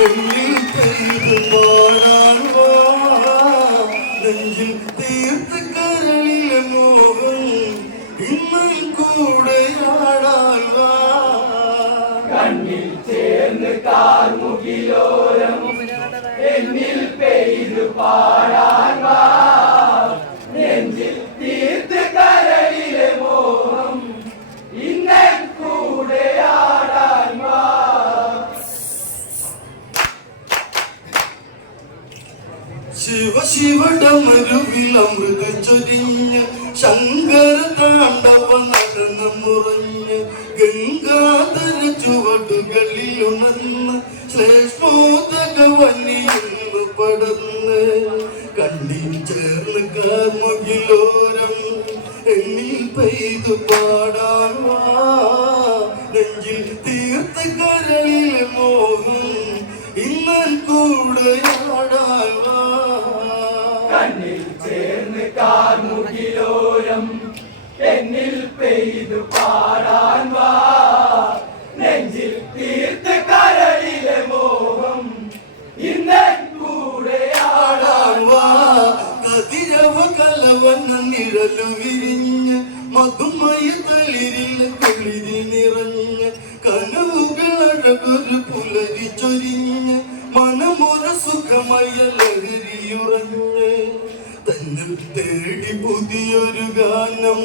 എന്നിൽ പെയ്ത് ശിവ ശിവടമരുവിൽ അമൃത ചൊരിഞ്ഞ് ശങ്കര താണ്ഡവ നടന മുറഞ്ഞ് ഗംഗാധര ചുവടുകളിൽ ഉണർന്ന് ശ്ലേഷ്മോദക വന്നിന്ന് പടർന്ന് കണ്ണിൽ ചേർന്ന് കാർമുകിലോരം എന്നിൽ പെയ്തു പാടാൻ കാർമുകിലോരം എന്നിൽ പെയ്തു പാടാൻ വാ. നെഞ്ചിൽ തീർത്ത് കരളിലെ മോഹം ഇന്നൻ കൂടെ ആടാൻ വാ. കതിരവ കലവന്ന നിഴലു വിരിഞ്ഞ് മധുമയ തളിരിൽ കുളിരി നിറഞ്ഞ് കനവുകൾ അഴകൊരു പുലരി ചൊരിഞ്ഞ് മനമൊരു സുഖമയ ലഹരിയുറഞ്ഞ് തേടി പുതിയൊരു ഗാനം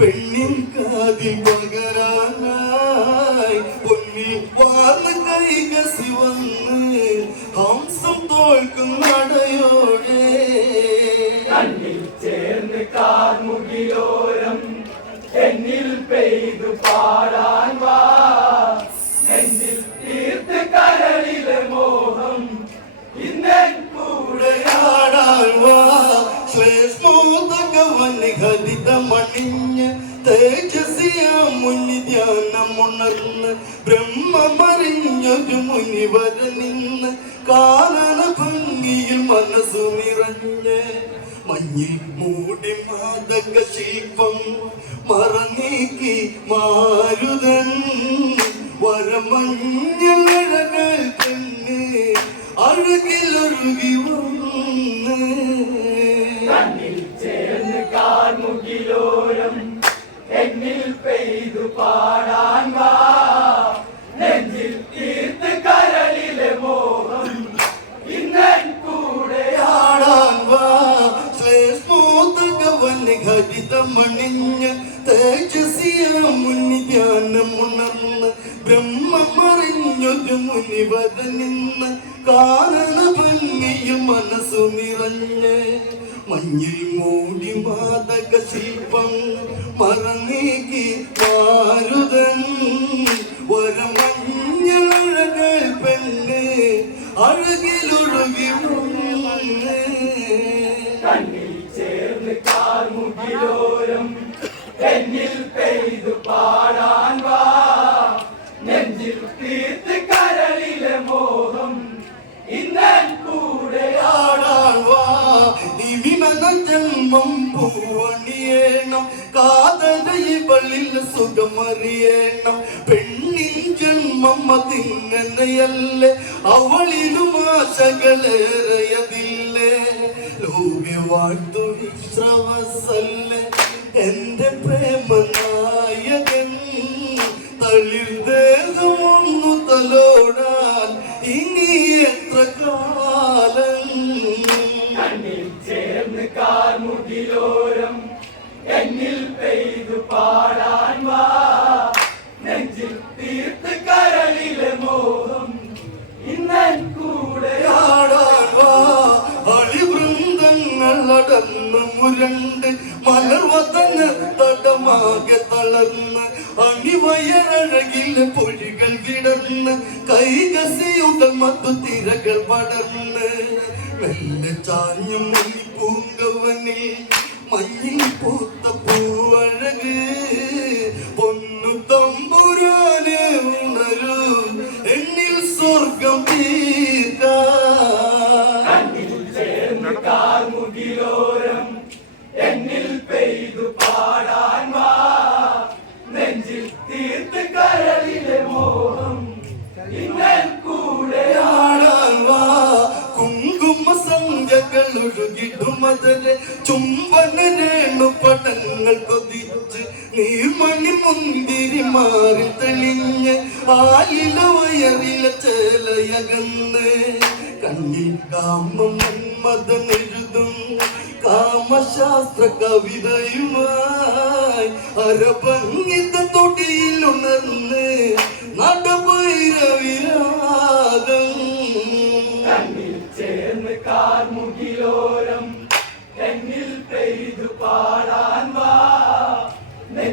പെണ്ണിൻ കാതിൽ പകരാനായി. പൊന്നിൽ വാർന്ന കൈക വന്ന് ഹംസം തോൽക്കും നടയോടെ. ചേർന്ന് കാർമുകിലോരം എന്നിൽ പെയ്തു പാടാൻ വാ. എന്നിൽ തീർത്ത് കരളിലെ മോഹം ഇന്നൻ കൂടെ ആടാൻ വാ. ശ്ലേഷ്മോദകവന് ഹരിതമണിഞ്ഞ് തേജസിയ മുനി ധ്യാനമുണർന്ന് ബ്രഹ്മമറിഞ്ഞൊരു മുനിവര നിന്ന് കാരണ ഭംഗിയിൽ മനസ്സു നിറഞ്ഞ് മഞ്ഞിൽ മൂടി മാതക ശില്പം മറനീക്കി മാരുതൻ വരമഞ്ഞഴകൾ കണ്ണ് അഴകിലൊരുകി വന്ന് ചേർന്ന് എന്നിൽ പെയ്തു പാടാൻ വാ നെഞ്ചിൽ തീർത്ത് കരളിലെ മോഹം ഇന്നൻ കൂടെ ആടാൻ വാ ശ്ലേഷ്മോദകവന് ഹരിതമണിഞ്ഞ് തേജസിയ മുനി ധ്യാനമുണർന്ന് ബ്രഹ്മമറിഞ്ഞൊരു മുനിവര നിന്ന് കാരണ ഭംഗിയും മനസ്സു നിറഞ്ഞ് മഞ്ഞിൽ മൂടി മാതക ശില്പം മറനീക്കി മാരുതൻ ഒരമഞ്ഞഴകൾ പെണ്ണ് അഴകിലൊഴുകി ചേർന്ന് കാർമുകിലോരം എന്നിൽ ഇവളിൽ സുഖമറിയണം പെണ്ണിൻ ജന്മം അതിങ്ങനെയല്ലേ അവളിലും ആശകളേറെയതില്ലേ. ലോകെ വാഴ്ത്തു ശ്രവസല്ലേ എന്റെ പ്രേമനായകൻ തളിർദേഹമൊന്നു തടമാകെ തളർന്ന് അണിവയറഴകിലെ പൊഴികൾ വിടർന്ന് കൈകസിയുടൻ മത്തു തിരകൾ പടർന്ന്. മെല്ലെ ചാഞ്ഞു പൂങ്കവനിൽ മഞ്ഞിൽ പൂത്ത പൂവഴക് ചന്ദ്രന്റെ ചുംബനരേണു പടങ്ങൾ കൊതിച്ച് നീർമണി മുന്തിരി മാറി തെളിഞ്ഞ് ആയില വയറില ചേലയകന്ന് കണ്ണിൽ കാമം മന്മതനെഴുതും കാമശാസ്ത്ര കവിതയുമായി അരബങ്ങൾ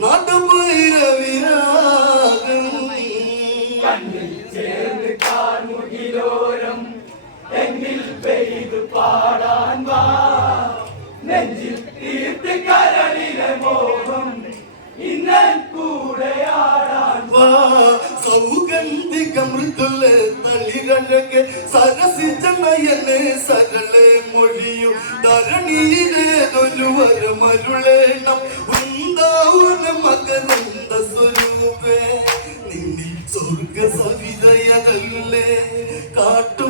நாட்டம் பயிரவி മൃദുലെ തളിരഴകെ സരസിച്ച നയനെ സരളെ മൊഴിയും ധരണിയിലേതൊരു വരമരുളേണം വൃന്ദാവന മകരന്ദ സ്വരൂപേ നിന്നിൽ സ്വർഗ സവിതയതല്ലേ കാട്ടും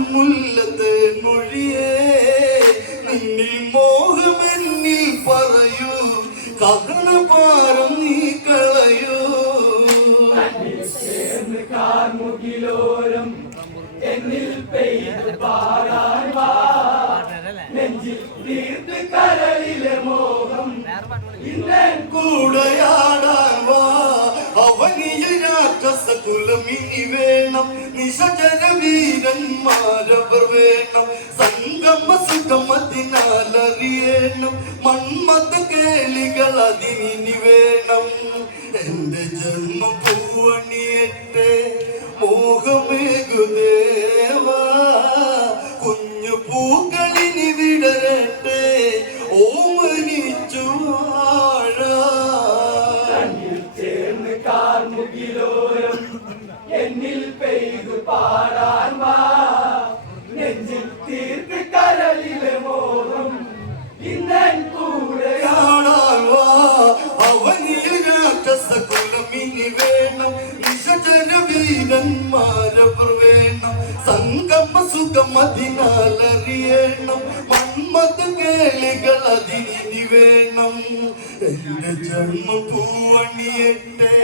കുലമിനി വേണം. നിശചര വീരന്മാരവർ വേണം. സംഗമ സുഖമതിനാൽ അറിയണം മന്മത കേളികൾ അതിനി വേണം. എന്റെ ജന്മ പൂവണിയട്ടെ മോഹമേകുദേവാ. സുഖം അതിനാൽ അറിയണം കേളികൾ അതിനി വേണം. എന്റെ ജന്മ പൂവണിയട്ടെ.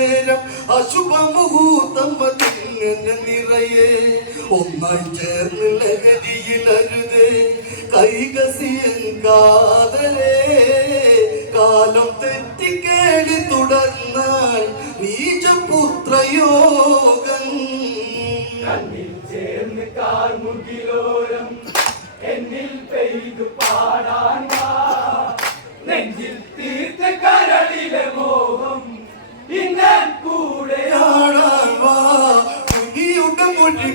നേരം അശുഭ മുഹൂർത്തം നിറയെ ഒന്നായി ചേർന്ന് ലഹരിയിലരുതേ. കൈകസിയൻ കാതലേ കാലം തെറ്റിക്കേടി തുടർന്നാൽ നീചപുത്രയോഗം. ചേർന്ന് കാർമുകിലോരം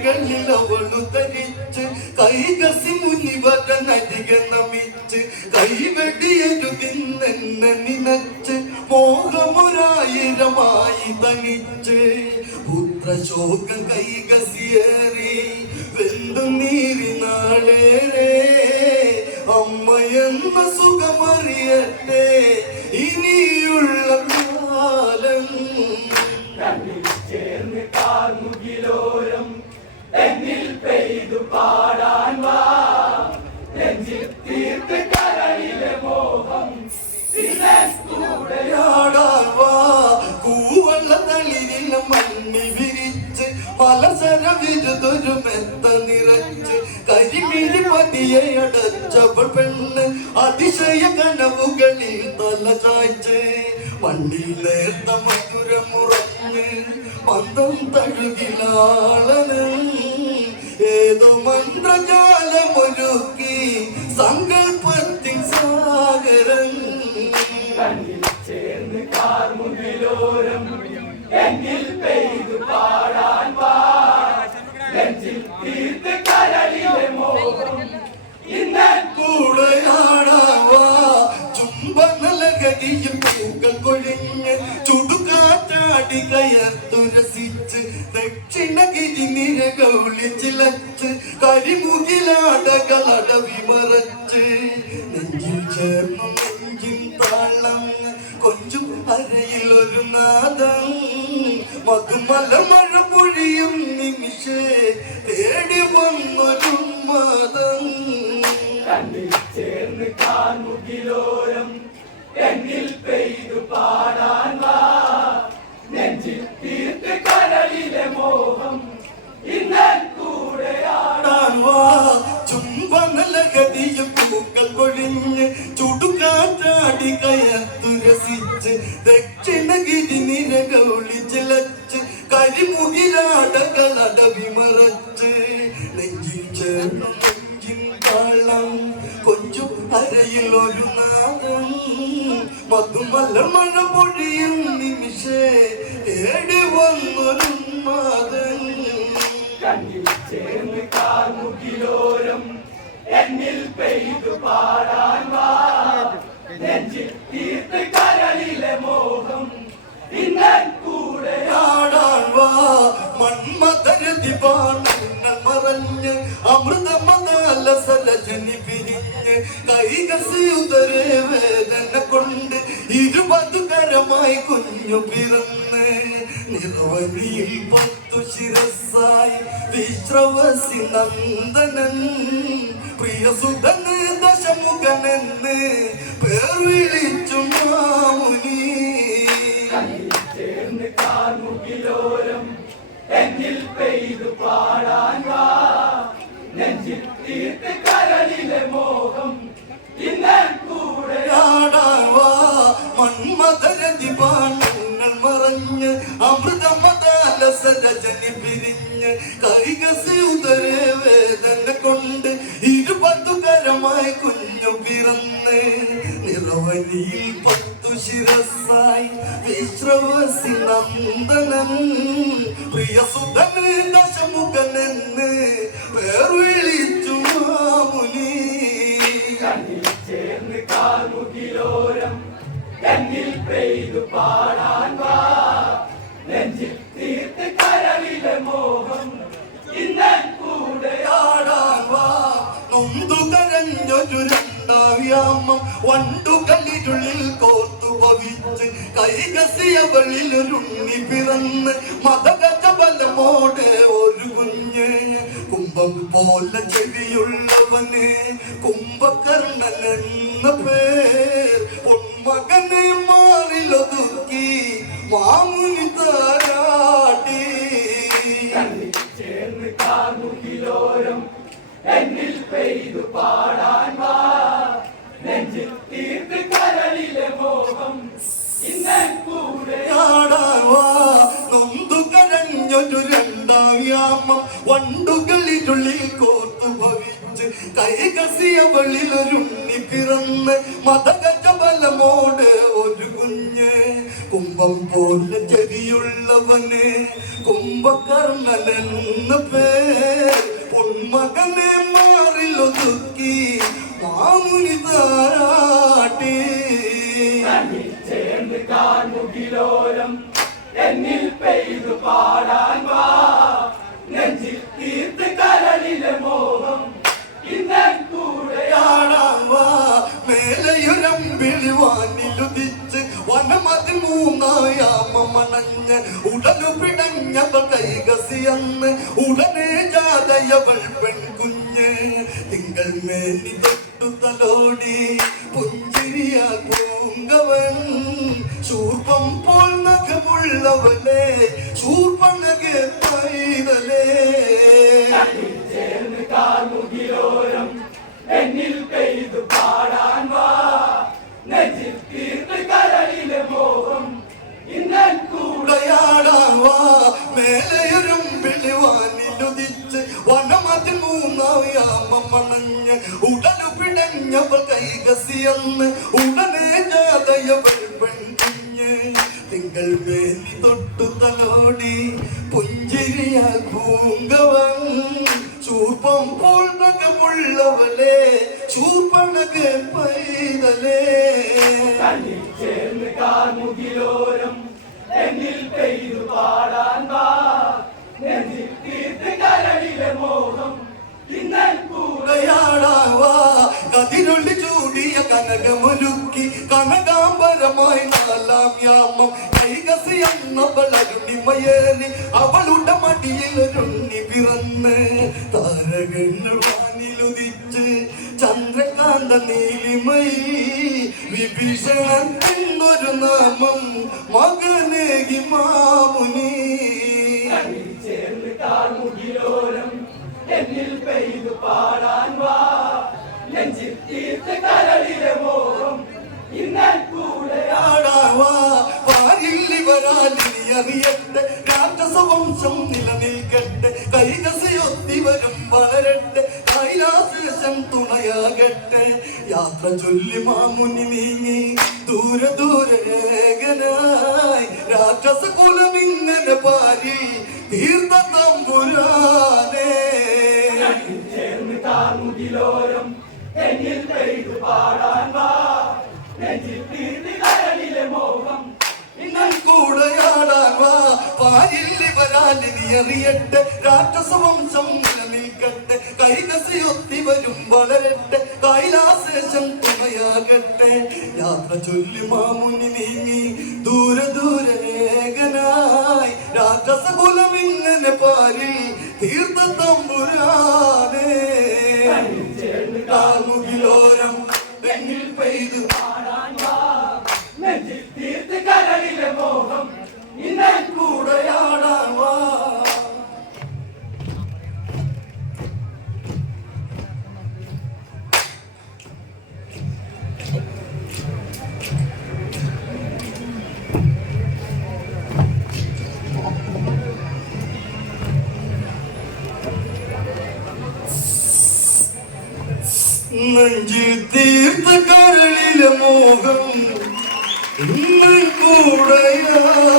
മൊഴികളിൽ അവളു ധരിച്ച് കൈകസി മുനിവരനരിക നമിച്ച് കൈവെടിയൊരു തിന്നെന്നെ നിനച്ച് മോഹമൊരായിരമായി തനിച്ച് പുത്രശോകം കൈകസിയേറി വെന്തു നീരി അമ്മയെന്ന സുഖമറിയട്ടെ നിറച്ച് അടച്ചവൾ പെണ്ണ്. അതിശയ കനവുകളിൽ തല ചായ്ച്ച് വണ്ടിൽ നേർത്ത മധുരമുറഞ്ഞ് മന്ദം തഴുകിലാളന് ഏതോ മന്ത്രജാലമൊരുക്കി സങ്കൽപ്പത്തിൻ സാഗരൻ. ചേർന്ന് കാർമുകിലോരം എന്നിൽ പെയ്തു പാടാൻ ചുംബനലകയും പൂക്കൾ കൊഴിഞ്ഞ് ചുടുകാറ്റാടി കയർത്തുരസിച്ച് ദക്ഷിണഗിരി നിരകൗളിച്ചിലച്ച് കരിമുകിലാടകളട ദക്ഷിണഗിരി നിരകൗളിച്ചിലച്ച് കരിമുകിലാടകളട വിമറച്ച് നെഞ്ചിൽ ചേർന്ന നെഞ്ചിൻ താളം കൊഞ്ചും അരയിൽ ഒരു നാദം. മധുമല മഴ പൊഴിയും നിമിഷേ ഏടി വന്നൊരു മാതൻ കണ്ണിൽ ചേർന്ന് കാർമുകിലോരം എന്നിൽ പെയ്തു പാടാൻ നെഞ്ചിൽ തീർത്ത് മന്മതരതി പാണങ്ങൾ മറഞ്ഞ് അമൃതമതാല സലജനി പിരിഞ്ഞ് കൈകസിയുതരെ വേദന കൊണ്ട് ഇരുപതുകരമായി കുഞ്ഞു പിറന്ന് നിറവഴിയിൽ പത്തു ശിരസായി വിശ്രവസി നന്ദനൻ. പ്രിയസുതന് ദശമുഖനെന്ന് പേർ വിളിച്ചു നിറവനിയിൽ പത്തു ശിരസായി വിശ്രവസി നന്ദനൻ പ്രിയസുതന് ദശമുഖനെന്ന് പേർ വിളിച്ചു മാമുനി. ചേർന്ന് കാർമുകിലോരം എന്നിൽ പെയ്തു പാടാൻ വാ. നെഞ്ചിൽ തീർത്ത് കരളിലെ മോഹം ഇന്നൻ കൂടെ ആടാവാ നൊന്തു കരഞ്ഞൊരു രണ്ടാവ്യാമം വണ്ടുകളിരുള്ളിൽ കോർത്തു ഭവിച്ച് കൈകസിയവളിലൊരുണ്ണി പിറന്ന് മതഗജബലമോടെ ഒരു കുഞ്ഞ് കുംഭം പോലെ ചെവിയുള്ളവന് കുംഭകർണൻ എന്ന പേർ. പൊന്മകനെ മാറിലൊതുക്കി മാമുനി താരാട്ടി. ചേർന്ന് കാർമുകിലോരം എന്നിൽ പെയ്തു പാടാൻ വാ. നെഞ്ചിൽ തീർത്ത് ഇന്നൻ കൂടെ ആടാവാ നൊന്തു കരഞ്ഞൊരു രണ്ടാവ്യാമം വണ്ടുകളിരുള്ളിൽ കോർത്തു ഭവിച്ച് കൈകസിയവളിലൊരുണ്ണി പിറന്ന് മതഗജബലമോട് ഒരു കുഞ്ഞ് കുംഭം പോലെ ചെവിയുള്ളവന് കുംഭകർണൻ എന്ന പേർ. പൊന്മകനെ മാറിലൊതുക്കി മാമുനി താരാട്ടി. ചേർന്ന് കാർമുകിലോരം എന്നിൽ പെയ്തു പാടാൻ വാ. നെഞ്ചിൽ തീർത്ത് കരളിലെ മോഹം ഇന്നൻ കൂടെയാടാൻ വാ. മേലയുരം മേലയുരമ്പിളി വാനിലുദിച്ച് വനമതി മൂന്നായാമണഞ്ഞ് ഉടലു പിടഞ്ഞവൾ കൈകസിയന്ന് ഉടനെ ജാതയവൾ പെൺകുഞ്ഞ് തിങ്കൾ മേനി തൊട്ടു തലോടി പുഞ്ചിരിയ നഖമുള്ളവനെ ശൂർപ്പണകെ പൈതലേ. കാർമുകിലോരം എന്നിൽ പെയ്തു പാടാൻ വാ. മോഹം ഇന്നൽ കൂടെ ഉടയാടാവാ മേലയൊരും വിളിവാനിലുദിച്ച് വനമതിൽ മൂന്നായാമണഞ്ഞ് ഉടലു പിടഞ്ഞവൾ കൈകസിയെന്ന് കനകാംബരമായി നാലാം യാമം. കൈകസി എന്നവളരുണിമയേറി അവളുടെ മടിയിലൊരുണ്ണി പിറന്ന് താരകങ്ങൾ വാനിലുദിച്ച് ചന്ദ്രകാന്ത നീലിമയി വിഭീഷണൻ എന്നൊരു നാമം മകനേകി മാമുനി എന്നിൽ പെയ്തു പാടാൻ വാ. നെഞ്ചിൽ തീർത്ത് കരളിലെ മോഹം ഇന്നൽ കൂടെ ആടാവാ പാരില്ലിവരാലിനി അറിയട്ടെ രാക്ഷസവംശം നിലനിൽക്കട്ടെ കൈകസയൊത്തിവരും വളരട്ടെ. കൈലാശേഷം തുണയാകട്ടെ. യാത്ര ചൊല്ലി മാമുനി നീങ്ങി ദൂരെ ദൂരെ ഏകനായി. രാക്ഷസ കുലമിങ്ങനെ പാരി തീർത്ത തമ്പുരാനേ. കാർമുകിലോരം എന്നിൽ പെയ്തു പാടാൻ വാ. നെഞ്ചിൽ തീർത്ത് കരളിലെ മോഹം ഇന്നൽ കൂടെയാടാൻ വാ പാരില്ലി വരാലിനി അറിയട്ടെ രാക്ഷസവംശം നിലനിൽക്കട്ടെ കൈകസയൊത്തി വരും വളരട്ടെ കൈലാശേഷം തുണയാകട്ടെ. യാത്ര ചൊല്ലി മാമുനി നീങ്ങി ദൂരെ ദൂരെ ഏകനായി. രാക്ഷസകുലം ഇങ്ങനെ പാലിൽ തീർത്ഥ തമ്പുരാനേ. കണ്ണിൽ കൂടെയാടാൻ വാ നെഞ്ചിൽ തീർത്ത കരളിലെ മോഹം കൂടെയാ.